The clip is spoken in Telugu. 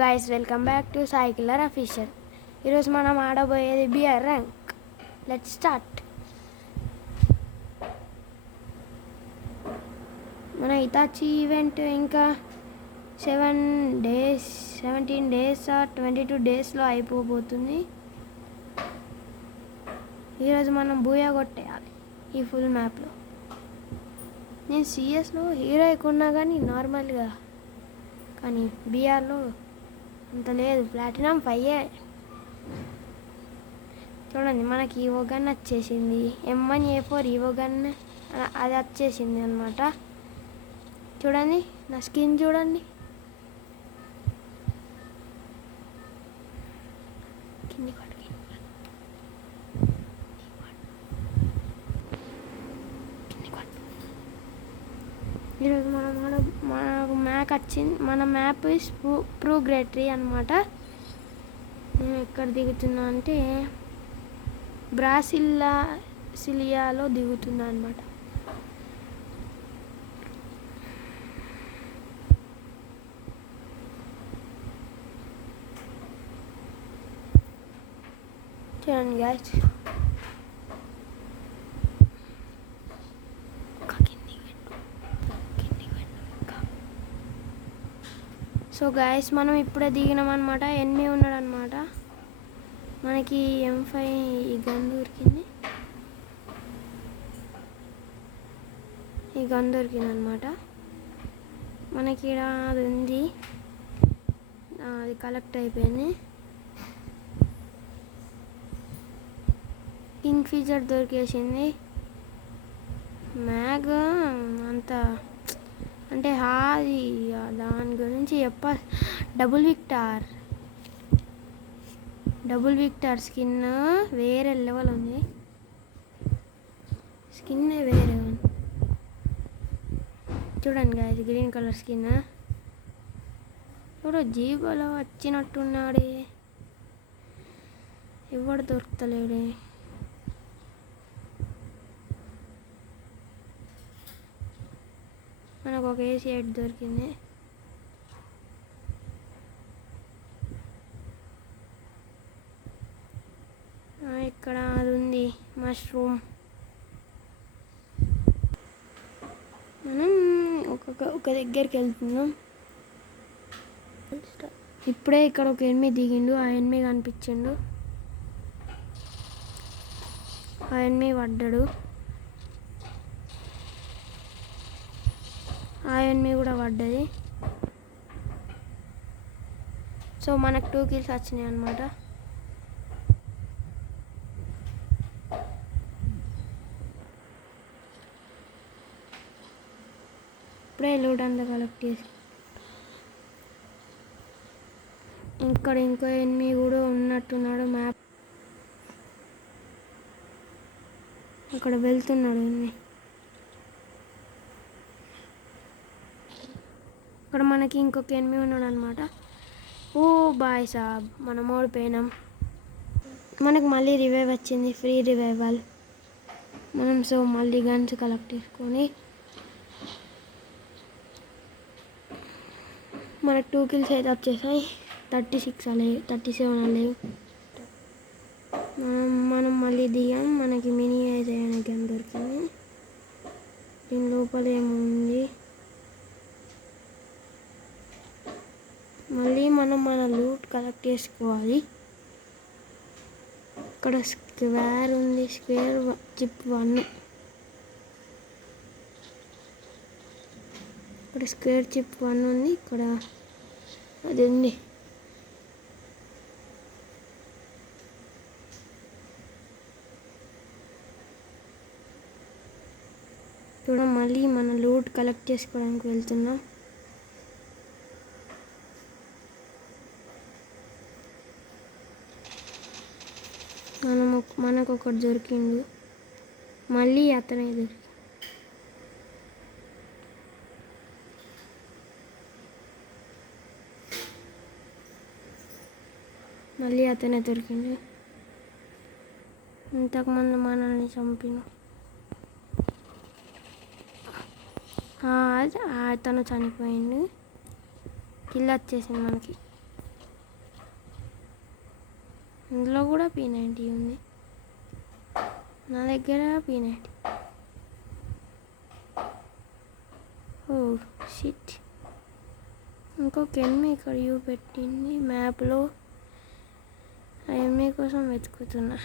Guys, welcome back to Sai killer official. ఈరోజు మనం ఆడబోయేది బిఆర్ ర్యాంక్. Let's start. మన ఇతాచి ఈవెంట్ ఇంకా 17 డేస్ 22 డేస్లో అయిపోబోతుంది. ఈరోజు మనం బూయా కొట్టేయాలి ఈ ఫుల్ మ్యాప్లో. నేను సిఎస్లో హీరో ఎక్కున్నా కానీ నార్మల్గా, కానీ బీఆర్లో అంత లేదు. ప్లాటినం 5 చూడండి, మనకి ఈవో గన్ వచ్చేసింది. M1A4 ఈవో గన్ అది వచ్చేసింది అనమాట. చూడండి నా స్కిన్ చూడండి. ఈరోజు మనకు మ్యాప్ వచ్చింది. మన మ్యాప్ ఇస్ ప్రూ గ్రేటరీ అనమాట. నేను ఎక్కడ దిగుతున్నా అంటే బ్రాసిలియాలో దిగుతున్నా అనమాట. చూడండి గాయ్స్, సో గాయస్ మనం ఇప్పుడే దిగినాం అనమాట. ఎనిమిది ఉన్నాడు అనమాట. మనకి M5 ఈ గన్ దొరికింది. అనమాట. మనకి ఇక్కడ అది ఉంది, అది కలెక్ట్ అయిపోయింది. King feature దొరికేసింది. మ్యాగ్ అంత అంటే అది దాని గురించి డబుల్ విక్టార్ స్కిన్ వేరే లెవెల్ ఉంది. స్కిన్ వేరే ఉంది. చూడండి గాయ్స్, గ్రీన్ కలర్ స్కిన్. ఇప్పుడు జీబోలో వచ్చినట్టున్నాడే, ఎవడు దొరుకుతలేడే. మనకు ఒక AC8 దొరికింది. ఇక్కడ అది ఉంది, మష్రూమ్. మనం ఒక దగ్గరికి వెళ్తున్నాం. ఇప్పుడే ఇక్కడ ఒక ఎనిమిది దిగిండు. ఆ ఎనిమిది కనిపించిండు. ఆ ఎనిమిది పడ్డాడు. ఆ ఎనిమిది కూడా పడ్డది. సో మనకు 2 kills వచ్చినాయి అన్నమాట. ఇప్పుడే లూట్ అంతా కలెక్ట్ చేసి ఇక్కడ ఇంకో ఎనిమిది కూడా ఉన్నట్టున్నాడు. మ్యాప్ అక్కడ వెళ్తున్నాడు ఎనిమిది. ఇక్కడ మనకి ఇంకొక ఎనిమిది ఉన్నాడు అనమాట. ఓ బాయ్ సాబ్, మనం ఓడిపోయినాం. మనకు మళ్ళీ రివైవ్ వచ్చింది, ఫ్రీ రివైవల్. మనం సో మళ్ళీ గన్స్ కలెక్ట్ చేసుకొని మనకు 2 kills అయితే వచ్చేసాయి. 36 లేవు, 37 లేవు. మనం మళ్ళీ దిగాం. మనకి మినీ అనే గన్ దొరికింది. దీని లోపల ఏముంది. మళ్ళీ మనం మన లూట్ కలెక్ట్ చేసుకోవాలి. ఇక్కడ స్క్వేర్ ఉంది, స్క్వేర్ చిప్ 1. ఇక్కడ స్క్వేర్ చిప్ 1 ఉంది. ఇక్కడ అది ఉంది. చూడ మళ్ళీ మన లూట్ కలెక్ట్ చేసుకోవడానికి వెళ్తున్నాం. మనకు ఒకటి దొరికిండు. మళ్ళీ అతనే దొరికిండు. ఇంతకుముందు మనల్ని చంపిన అతను చనిపోయింది. కిల్ వచ్చేసింది మనకి. ఇందులో కూడా P90 ఉంది, నా దగ్గర P90. ఓ షిట్, ఇంకొక ఎనిమి ఇక్కడ పెట్టింది మ్యాప్లో. ఆ ఎనిమి కోసం వెతుకుతున్నా.